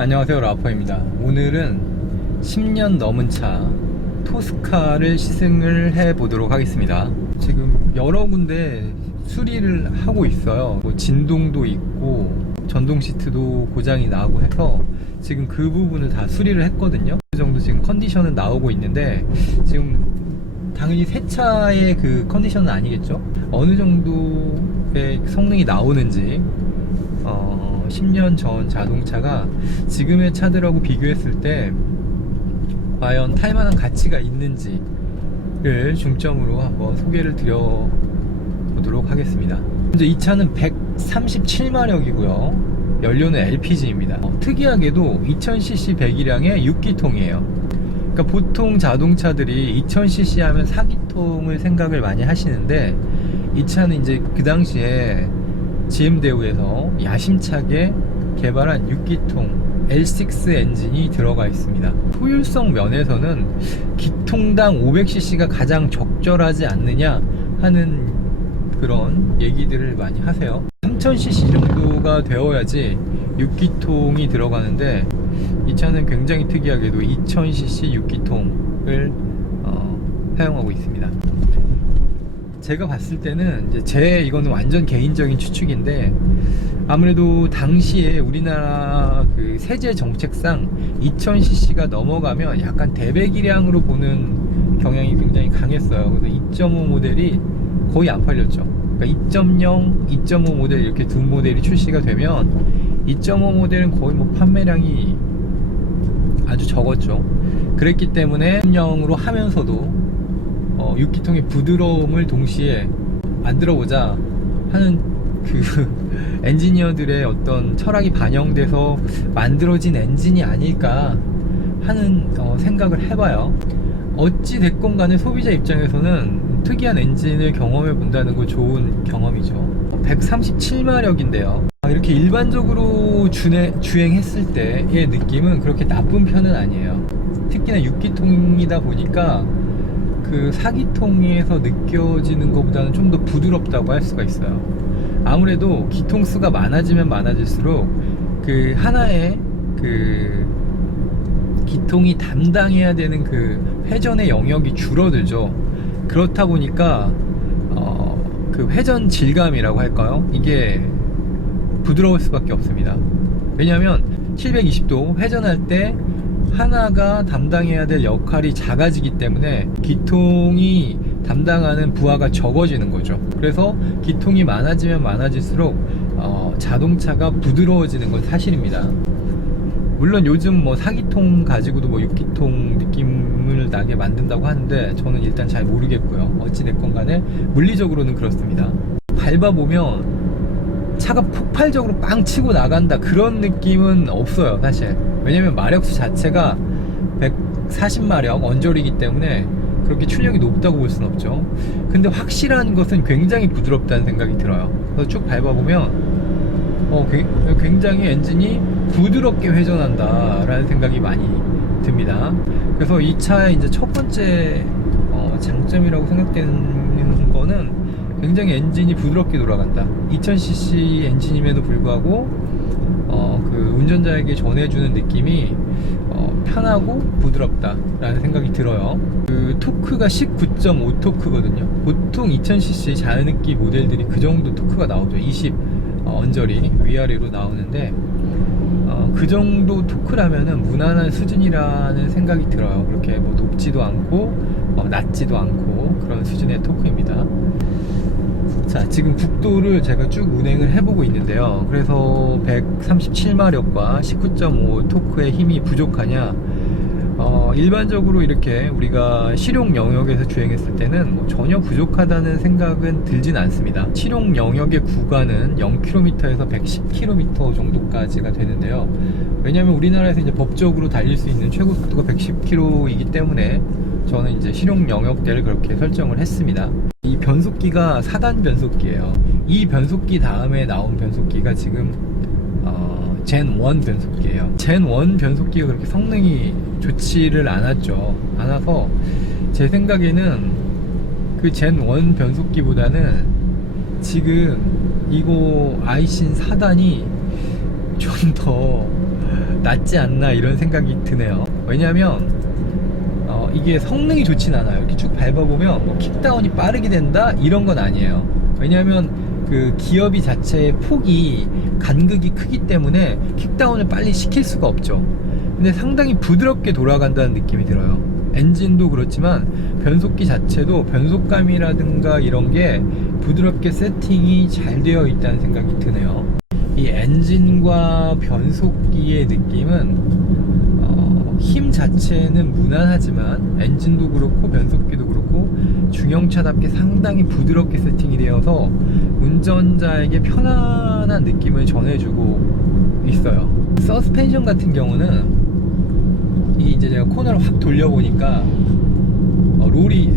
안녕하세요, 라퍼입니다. 오늘은 10년 넘은 차 토스카를 시승을 해 보도록 하겠습니다. 지금 여러 군데 수리를 하고 있어요. 뭐 진동도 있고 전동 시트도 고장이 나고 해서 지금 그 부분을 다 수리를 했거든요. 그 정도 지금 컨디션은 나오고 있는데, 지금 당연히 새 차의 그 컨디션은 아니겠죠. 어느 정도의 성능이 나오는지 10년 전 자동차가 지금의 차들하고 비교했을 때 과연 탈만한 가치가 있는지를 중점으로 한번 소개를 드려보도록 하겠습니다. 먼저 이 차는 137마력이고요 연료는 LPG입니다. 특이하게도 2000cc 배기량의 6기통이에요 그러니까 보통 자동차들이 2000cc 하면 4기통을 생각을 많이 하시는데, 이 차는 이제 그 당시에 GM대우에서 야심차게 개발한 6기통 L6 엔진이 들어가 있습니다. 효율성 면에서는 기통당 500cc가 가장 적절하지 않느냐 하는 그런 얘기들을 많이 하세요. 3000cc 정도가 되어야지 6기통이 들어가는데, 이 차는 굉장히 특이하게도 2000cc 6기통을 사용하고 있습니다. 제가 봤을 때는 이제 이거는 완전 개인적인 추측인데, 아무래도 당시에 우리나라 그 세제 정책상 2000cc가 넘어가면 약간 대배기량으로 보는 경향이 굉장히 강했어요. 그래서 2.5 모델이 거의 안 팔렸죠. 그러니까 2.0, 2.5 모델 이렇게 두 모델이 출시가 되면 2.5 모델은 거의 뭐 판매량이 아주 적었죠. 그랬기 때문에 2.0으로 하면서도 6기통의 부드러움을 동시에 만들어보자 하는 그 엔지니어들의 어떤 철학이 반영돼서 만들어진 엔진이 아닐까 하는 생각을 해봐요. 어찌 됐건 간에 소비자 입장에서는 특이한 엔진을 경험해 본다는 건 좋은 경험이죠. 137마력인데요 이렇게 일반적으로 주행했을 때의 느낌은 그렇게 나쁜 편은 아니에요. 특히나 6기통이다 보니까 그 4기통에서 느껴지는 것보다는 좀 더 부드럽다고 할 수가 있어요. 아무래도 기통수가 많아지면 많아질수록 그 하나의 그 기통이 담당해야 되는 그 회전의 영역이 줄어들죠. 그렇다 보니까 그 회전 질감이라고 할까요? 이게 부드러울 수밖에 없습니다. 왜냐하면 720도 회전할 때 하나가 담당해야 될 역할이 작아지기 때문에 기통이 담당하는 부하가 적어지는 거죠. 그래서 기통이 많아지면 많아질수록 자동차가 부드러워지는 건 사실입니다. 물론 요즘 뭐 4기통 가지고도 뭐 6기통 느낌을 나게 만든다고 하는데, 저는 일단 잘 모르겠고요. 어찌됐건 간에 물리적으로는 그렇습니다. 밟아보면 차가 폭발적으로 빵 치고 나간다 그런 느낌은 없어요, 사실. 왜냐면 마력수 자체가 140마력 언저리이기 때문에 그렇게 출력이 높다고 볼 수는 없죠. 근데 확실한 것은 굉장히 부드럽다는 생각이 들어요. 그래서 쭉 밟아보면 굉장히 엔진이 부드럽게 회전한다 라는 생각이 많이 듭니다. 그래서 이 차의 이제 첫 번째 장점이라고 생각되는 거는 굉장히 엔진이 부드럽게 돌아간다. 2000cc 엔진임에도 불구하고 그 운전자에게 전해주는 느낌이 편하고 부드럽다 라는 생각이 들어요. 그 토크가 19.5 토크거든요. 보통 2000cc 자연흡기 모델들이 그 정도 토크가 나오죠. 20 언저리 위아래로 나오는데, 그 정도 토크라면은 무난한 수준이라는 생각이 들어요. 그렇게 뭐 높지도 않고 낮지도 않고 그런 수준의 토크입니다. 자, 지금 국도를 제가 쭉 운행을 해보고 있는데요. 그래서 137마력과 19.5 토크의 힘이 부족하냐? 일반적으로 이렇게 우리가 실용 영역에서 주행했을 때는 뭐 전혀 부족하다는 생각은 들진 않습니다. 실용 영역의 구간은 0km에서 110km 정도까지가 되는데요. 왜냐하면 우리나라에서 이제 법적으로 달릴 수 있는 최고 속도가 110km이기 때문에 저는 이제 실용 영역대를 그렇게 설정을 했습니다. 이 변속기가 4단 변속기예요. 이 변속기 다음에 나온 변속기가 지금 젠1 변속기예요. 젠1 변속기가 그렇게 성능이 좋지를 않아서 제 생각에는 그 젠1 변속기보다는 지금 이거 아이신 4단이 좀 더 낫지 않나 이런 생각이 드네요. 왜냐하면 이게 성능이 좋진 않아요. 이렇게 쭉 밟아보면 뭐 킥다운이 빠르게 된다 이런 건 아니에요. 왜냐하면 그 기어비 자체의 폭이 간극이 크기 때문에 킥다운을 빨리 시킬 수가 없죠. 근데 상당히 부드럽게 돌아간다는 느낌이 들어요. 엔진도 그렇지만 변속기 자체도 변속감이라든가 이런 게 부드럽게 세팅이 잘 되어 있다는 생각이 드네요. 이 엔진과 변속기의 느낌은 힘 자체는 무난하지만 엔진도 그렇고 변속기도 그렇고 중형차답게 상당히 부드럽게 세팅이 되어서 운전자에게 편안한 느낌을 전해주고 있어요. 서스펜션 같은 경우는 이제 제가 코너를 확 돌려보니까 롤이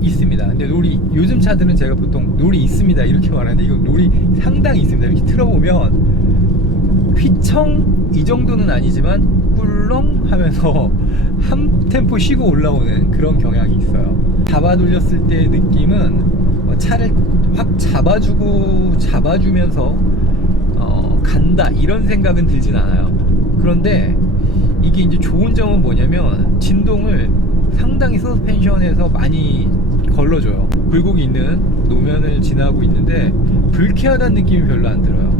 있습니다. 근데 롤이 요즘 차들은 제가 보통 롤이 있습니다 이렇게 말하는데 이거 롤이 상당히 있습니다. 이렇게 틀어보면 휘청 이 정도는 아니지만 꿀렁 하면서 한 템포 쉬고 올라오는 그런 경향이 있어요. 잡아 돌렸을 때의 느낌은 차를 확 잡아주면서 간다 이런 생각은 들진 않아요. 그런데 이게 이제 좋은 점은 뭐냐면 진동을 상당히 서스펜션에서 많이 걸러줘요. 굴곡이 있는 노면을 지나고 있는데 불쾌하다는 느낌이 별로 안 들어요.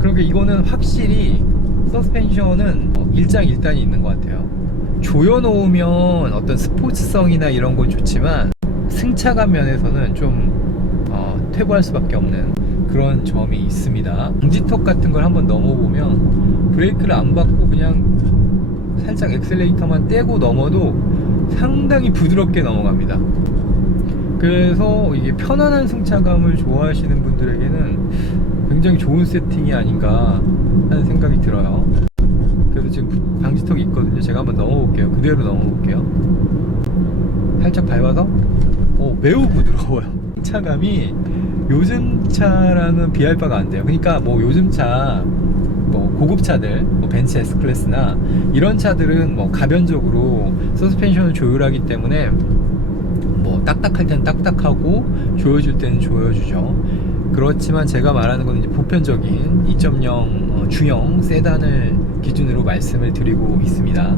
그러니까 이거는 확실히 서스펜션은 일장일단이 있는 것 같아요. 조여놓으면 어떤 스포츠성이나 이런 건 좋지만 승차감 면에서는 좀 퇴보할 수밖에 없는 그런 점이 있습니다. 방지턱 같은 걸 한번 넘어보면 브레이크를 안 밟고 그냥 살짝 엑셀레이터만 떼고 넘어도 상당히 부드럽게 넘어갑니다. 그래서 이게 편안한 승차감을 좋아하시는 분들에게는 굉장히 좋은 세팅이 아닌가 하는 생각이 들어요. 그래서 지금 방지턱이 있거든요. 제가 한번 넘어볼게요. 그대로 넘어볼게요. 살짝 밟아서 매우 부드러워요. 승차감이 요즘 차랑은 비할 바가 안 돼요. 그러니까 뭐 요즘 차 고급차들 벤츠 S클래스나 이런 차들은 가변적으로 서스펜션을 조율하기 때문에 딱딱할 때는 딱딱하고 조여줄 때는 조여주죠. 그렇지만 제가 말하는 것은 이제 보편적인 2.0 중형 세단을 기준으로 말씀을 드리고 있습니다.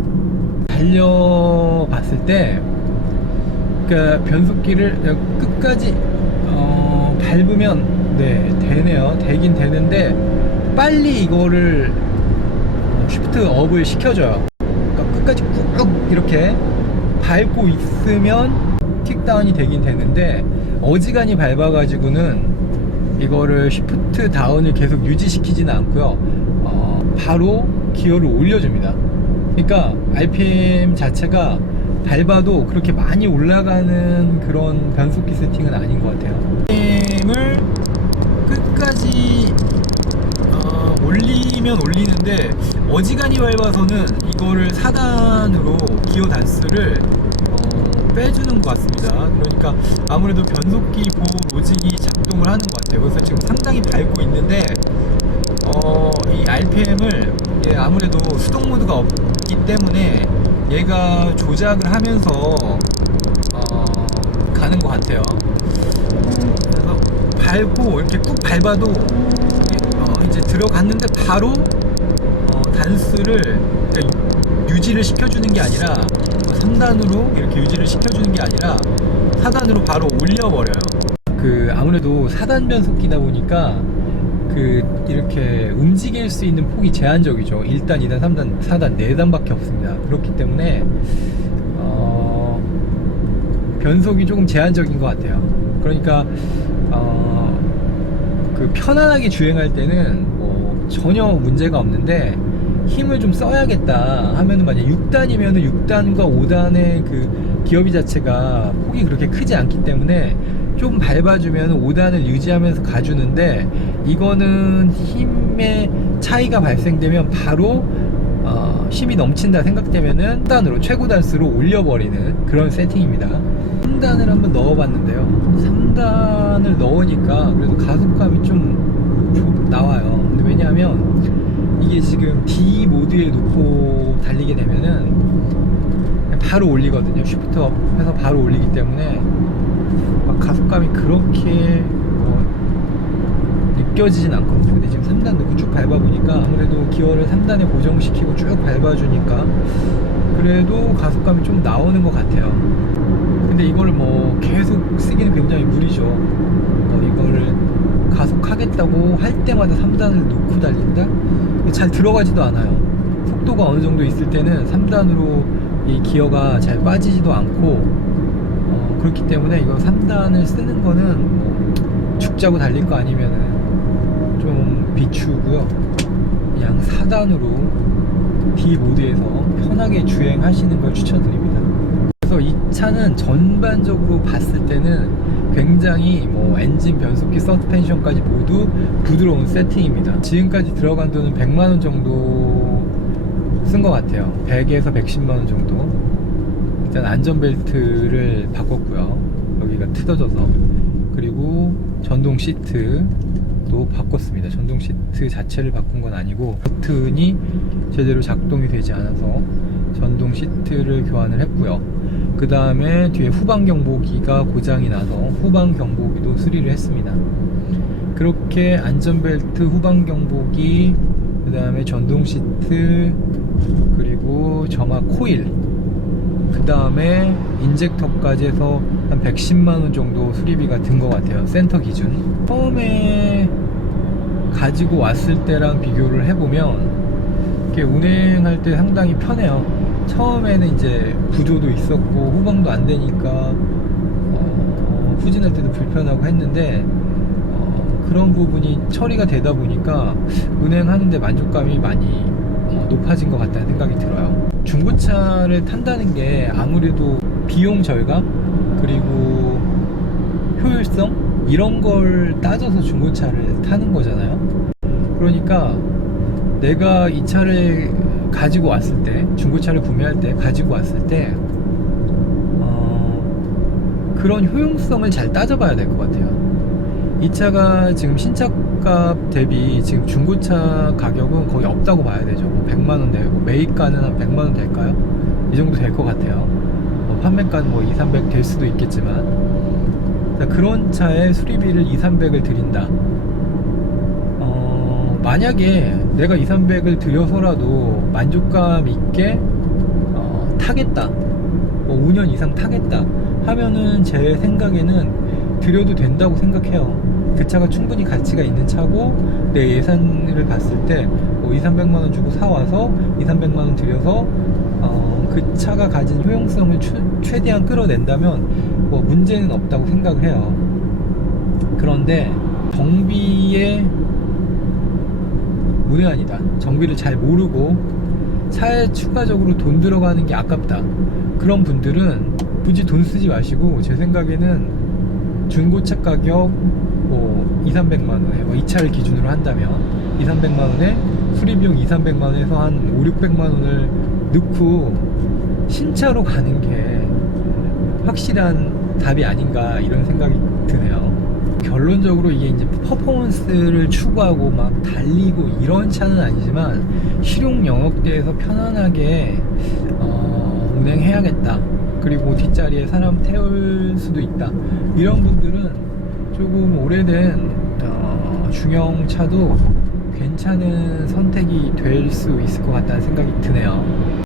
달려봤을 때 그러니까 변속기를 끝까지 밟으면 되네요. 되긴 되는데 빨리 이거를 쉬프트 업을 시켜줘요. 그러니까 끝까지 꾹 이렇게 밟고 있으면 킥다운이 되긴 되는데 어지간히 밟아가지고는 이거를 쉬프트 다운을 계속 유지시키지는 않고요. 바로 기어를 올려줍니다. 그러니까 RPM 자체가 밟아도 그렇게 많이 올라가는 그런 변속기 세팅은 아닌 것 같아요. RPM을 끝까지 올리면 올리는데 어지간히 밟아서는 이거를 4단으로 기어 단수를 빼주는 것 같습니다. 그러니까 아무래도 변속기 보호 로직이 작동을 하는 것 같아요. 그래서 지금 상당히 밟고 있는데 이 RPM을 아무래도 수동 모드가 없기 때문에 얘가 조작을 하면서 가는 것 같아요. 그래서 밟고 이렇게 꾹 밟아도 이제 들어갔는데 바로 단수를 유지를 시켜주는 게 아니라 3단으로 이렇게 유지를 시켜주는 게 아니라 4단으로 바로 올려버려요. 아무래도 4단 변속기다 보니까 이렇게 움직일 수 있는 폭이 제한적이죠. 1단, 2단, 3단, 4단, 4단밖에 없습니다. 그렇기 때문에 변속이 조금 제한적인 것 같아요. 그러니까 편안하게 주행할 때는 전혀 문제가 없는데 힘을 좀 써야겠다 하면은 만약 6단이면은 6단과 5단의 기어비 자체가 폭이 그렇게 크지 않기 때문에 좀 밟아주면 5단을 유지하면서 가주는데 이거는 힘의 차이가 발생되면 바로 힘이 넘친다 생각되면은 3단으로 최고 단수로 올려버리는 그런 세팅입니다. 3단을 한번 넣어봤는데요. 3단을 넣으니까 그래도 가속감이 좀 나와요. 근데 왜냐하면 이게 지금 D 모드에 놓고 달리게 되면은 바로 올리거든요. 쉬프트업 해서 바로 올리기 때문에 가속감이 그렇게 느껴지진 않거든요. 근데 지금 3단 넣고 쭉 밟아보니까 아무래도 기어를 3단에 고정시키고 쭉 밟아주니까 그래도 가속감이 좀 나오는 것 같아요. 근데 이걸 뭐 계속 쓰기는 굉장히 무리죠. 이거를 가속하겠다고 할 때마다 3단을 놓고 달린다? 잘 들어가지도 않아요. 속도가 어느 정도 있을 때는 3단으로 이 기어가 잘 빠지지도 않고 그렇기 때문에 이거 3단을 쓰는 거는 뭐 죽자고 달릴 거 아니면은 좀 비추고요. 그냥 4단으로 D 모드에서 편하게 주행하시는 걸 추천드립니다. 그래서 이 차는 전반적으로 봤을 때는 굉장히 뭐 엔진, 변속기, 서스펜션까지 모두 부드러운 세팅입니다. 지금까지 들어간 돈은 100만원 정도 쓴 것 같아요. 100에서 110만원 정도. 일단 안전벨트를 바꿨고요. 여기가 틀어져서. 그리고 전동 시트도 바꿨습니다. 전동 시트 자체를 바꾼 건 아니고 버튼이 제대로 작동이 되지 않아서 전동 시트를 교환을 했고요. 그 다음에 뒤에 후방 경보기가 고장이 나서 후방 경보기도 수리를 했습니다. 그렇게 안전벨트, 후방 경보기, 그 다음에 전동 시트, 그리고 점화 코일, 그 다음에 인젝터까지 해서 한 110만원 정도 수리비가 든 것 같아요. 센터 기준. 처음에 가지고 왔을 때랑 비교를 해보면 이렇게 운행할 때 상당히 편해요. 처음에는 이제 부조도 있었고 후방도 안 되니까 후진할 때도 불편하고 했는데 그런 부분이 처리가 되다 보니까 운행하는데 만족감이 많이 높아진 것 같다는 생각이 들어요. 중고차를 탄다는 게 아무래도 비용 절감 그리고 효율성 이런 걸 따져서 중고차를 타는 거잖아요. 그러니까 내가 이 차를 가지고 왔을 때, 중고차를 구매할 때 가지고 왔을 때 그런 효용성을 잘 따져봐야 될 것 같아요. 이 차가 지금 신차값 대비 지금 중고차 가격은 거의 없다고 봐야 되죠. 뭐 100만원 되고 매입가는 한 100만원 될까요? 이 정도 될 것 같아요. 판매가는 뭐 2, 300 될 수도 있겠지만 그런 차에 수리비를 2, 300을 드린다. 만약에 내가 2, 300을 들여서라도 만족감 있게 타겠다, 뭐 5년 이상 타겠다 하면은 제 생각에는 드려도 된다고 생각해요. 그 차가 충분히 가치가 있는 차고 내 예산을 봤을 때 뭐 2, 300만원 주고 사와서 2, 300만원 들여서 그 차가 가진 효용성을 최대한 끌어낸다면 뭐 문제는 없다고 생각을 해요. 그런데 정비에 문외한이다, 정비를 잘 모르고 차에 추가적으로 돈 들어가는 게 아깝다, 그런 분들은 굳이 돈 쓰지 마시고 제 생각에는 중고차 가격 뭐 2, 300만원에 뭐 이 차를 기준으로 한다면 2, 300만원에 수리비용 2, 300만원에서 한 5, 600만원을 넣고 신차로 가는 게 확실한 답이 아닌가 이런 생각이 드네요. 결론적으로 이게 이제 퍼포먼스를 추구하고 막 달리고 이런 차는 아니지만 실용 영역대에서 편안하게 운행해야겠다, 그리고 뒷자리에 사람 태울 수도 있다, 이런 분들은 조금 오래된 중형 차도 괜찮은 선택이 될 수 있을 것 같다는 생각이 드네요.